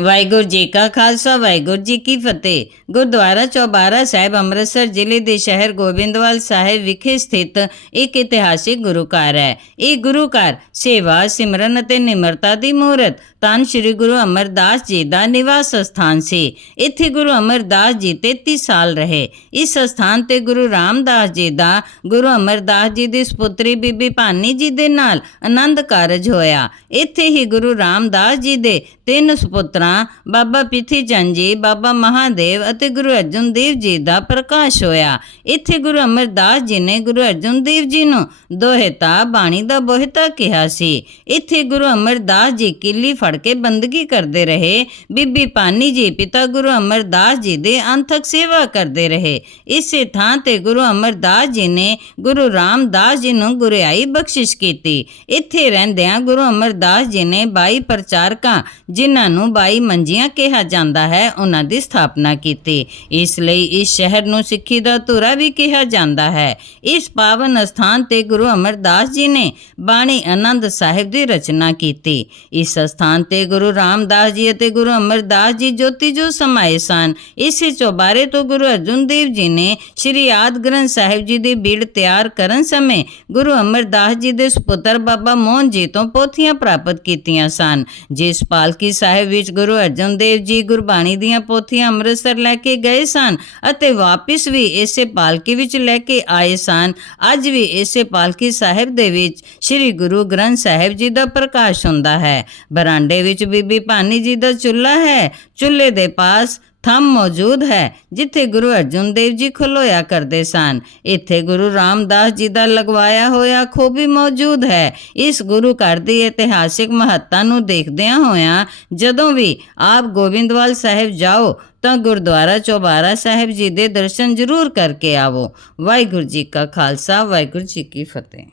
ਵਾਹਿਗੁਰੂ ਜੀ ਕਾ ਖਾਲਸਾ, ਵਾਹਿਗੁਰੂ ਜੀ ਕੀ ਫਤਿਹ। ਗੁਰਦੁਆਰਾ ਚੌਬਾਰਾ ਸਾਹਿਬ ਅੰਮ੍ਰਿਤਸਰ ਜ਼ਿਲ੍ਹੇ ਦੇ ਸ਼ਹਿਰ ਗੋਬਿੰਦਵਾਲ ਸਾਹਿਬ ਵਿਖੇ ਸਥਿਤ ਇੱਕ ਇਤਿਹਾਸਿਕ ਗੁਰੂ ਹੈ। ਇਹ ਗੁਰੂ ਸੇਵਾ, ਸਿਮਰਨ ਅਤੇ ਨਿਮਰਤਾ ਦੀ ਮੂਰਤ ਤਾਂ ਸ੍ਰੀ ਗੁਰੂ ਅਮਰਦਾਸ ਜੀ ਦਾ ਨਿਵਾਸ ਸਥਾਨ ਸੀ। ਇੱਥੇ ਗੁਰੂ ਅਮਰਦਾਸ ਜੀ 33 ਸਾਲ ਰਹੇ। ਇਸ ਸਥਾਨ ਤੇ ਗੁਰੂ ਰਾਮਦਾਸ ਜੀ ਦਾ, ਗੁਰੂ ਅਮਰਦਾਸ ਜੀ ਦੀ ਸੁਪੁੱਤਰੀ ਬੀਬੀ ਭਾਨੀ ਜੀ ਦੇ ਨਾਲ ਆਨੰਦ ਕਾਰਜ ਹੋਇਆ। ਇੱਥੇ ਹੀ ਗੁਰੂ ਰਾਮਦਾਸ ਜੀ ਦੇ ਤਿੰਨ ਸੁਪੁੱਤਰਾਂ ਬਾਬਾ ਪਿਥੀ ਚੰਦ ਜੀ, ਬਾਬਾ ਮਹਾਦੇਵ ਅਤੇ ਗੁਰੂ ਅਰਜਨ ਦੇਵ ਜੀ ਦਾ ਪ੍ਰਕਾਸ਼ ਹੋਇਆ। ਇੱਥੇ ਗੁਰੂ ਅਮਰਦਾਸ ਜੀ ਨੇ ਗੁਰੂ ਅਰਜਨ ਦੇਵ ਜੀ ਨੂੰ ਦੋਹਿਤਾ ਬਾਣੀ ਦਾ ਬੋਹਿਤਾ ਕਿਹਾ ਸੀ। ਇੱਥੇ ਗੁਰੂ ਅਮਰਦਾਸ ਜੀ ਕਿੱਲੀ ਫੜ ਕੇ ਬੰਦਗੀ ਕਰਦੇ ਰਹੇ। ਬੀਬੀ ਪਾਨੀ ਜੀ ਪਿਤਾ ਗੁਰੂ ਅਮਰਦਾਸ ਜੀ ਦੇ ਅੰਥਕ ਸੇਵਾ ਕਰਦੇ ਰਹੇ। ਇਸੇ ਥਾਂ ਤੇ ਗੁਰੂ ਅਮਰਦਾਸ ਜੀ ਨੇ ਗੁਰੂ ਰਾਮਦਾਸ ਜੀ ਨੂੰ ਗੁਰਿਆਈ ਬਖਸ਼ਿਸ਼ ਕੀਤੀ। ਇੱਥੇ ਰਹਿੰਦਿਆਂ ਗੁਰੂ ਅਮਰਦਾਸ ਜੀ ਨੇ 22 ਪ੍ਰਚਾਰਕਾਂ, ਜਿਨ੍ਹਾਂ ਨੂੰ 22 ਮੰਜੀਆਂ ਕਿਹਾ ਜਾਂਦਾ ਹੈ, ਉਹਨਾਂ ਦੀ ਸਥਾਪਨਾ ਕੀਤੀ। ਇਸ ਲਈ ਇਸ ਸ਼ਹਿਰ ਨੂੰ ਸਿੱਖੀ ਦਾ ਧੁਰਾ ਵੀ ਕਿਹਾ ਜਾਂਦਾ ਹੈ। ਇਸ ਪਾਵਨ ਸਥਾਨ ਤੇ ਗੁਰੂ ਅਮਰਦਾਸ ਜੀ ਨੇ ਬਾਣੀ ਆਨੰਦ ਸਾਹਿਬ ਦੀ ਰਚਨਾ ਕੀਤੀ। ਇਸ ਸਥਾਨ ਤੇ ਗੁਰੂ ਰਾਮਦਾਸ ਜੀ ਅਤੇ ਗੁਰੂ ਅਮਰਦਾਸ ਜੀ ਜੋਤੀ ਜੋ ਸਮਾਏ ਸਨ। ਇਸੇ ਚੌਬਾਰੇ ਤੋਂ ਗੁਰੂ ਅਰਜਨ ਦੇਵ ਜੀ ਨੇ ਸ਼੍ਰੀ ਆਦ ਗ੍ਰੰਥ ਸਾਹਿਬ ਜੀ ਦੀ ਬੀੜ ਤਿਆਰ ਕਰਨ ਸਮੇਂ ਗੁਰੂ ਅਮਰਦਾਸ ਜੀ ਦੇ ਸੁਪੁੱਤਰ ਬਾਬਾ ਮੋਹਨ ਜੀ ਤੋਂ ਪੋਥੀਆਂ ਪ੍ਰਾਪਤ ਕੀਤੀਆਂ ਸਨ। ਜਿਸ ਪਾਲਕੀ ਸਾਹਿਬ ਵਿੱਚ ਗੁਰੂ ਅਰਜਨ ਦੇਵ ਜੀ ਗੁਰਬਾਣੀ ਦੀਆਂ ਪੋਥੀਆਂ ਅੰਮ੍ਰਿਤਸਰ ਲੈ ਕੇ ਗਏ ਸਨ ਅਤੇ ਵਾਪਿਸ ਵੀ ਇਸੇ ਪਾਲਕੀ ਵਿੱਚ ਲੈ ਕੇ ਆਏ ਸਨ। ਅੱਜ ਵੀ ਇਸੇ ਪਾਲਕੀ ਸਾਹਿਬ ਦੇ ਵਿੱਚ ਸ੍ਰੀ ਗੁਰੂ ਗ੍ਰੰਥ ਸਾਹਿਬ ਜੀ ਦਾ ਪ੍ਰਕਾਸ਼ ਹੁੰਦਾ ਹੈ। ਬਰਾਂਡੇ ਵਿੱਚ ਬੀਬੀ ਭਾਨੀ ਜੀ ਦਾ ਚੁੱਲ੍ਹਾ ਹੈ। ਚੁੱਲ੍ਹੇ ਦੇ ਪਾਸ ਥੰਮ ਮੌਜੂਦ ਹੈ, ਜਿੱਥੇ ਗੁਰੂ ਅਰਜਨ ਦੇਵ ਜੀ ਖਲੋਇਆ ਕਰਦੇ ਸਨ। ਇੱਥੇ ਗੁਰੂ ਰਾਮਦਾਸ ਜੀ ਦਾ ਲਗਵਾਇਆ ਹੋਇਆ ਖੋਬੀ ਮੌਜੂਦ ਹੈ। ਇਸ ਗੁਰੂ ਘਰ ਦੀ ਇਤਿਹਾਸਿਕ ਮਹੱਤਤਾ ਨੂੰ ਦੇਖਦਿਆਂ ਹੋਇਆਂ ਜਦੋਂ ਵੀ ਆਪ ਗੋਬਿੰਦਵਾਲ ਸਾਹਿਬ ਜਾਓ, ਤਾਂ ਗੁਰਦੁਆਰਾ ਚੌਬਾਰਾ ਸਾਹਿਬ ਜੀ ਦੇ ਦਰਸ਼ਨ ਜ਼ਰੂਰ ਕਰਕੇ ਆਵੋ। ਵਾਹਿਗੁਰੂ ਜੀ ਕਾ ਖਾਲਸਾ, ਵਾਹਿਗੁਰੂ ਜੀ ਕੀ ਫਤਿਹ।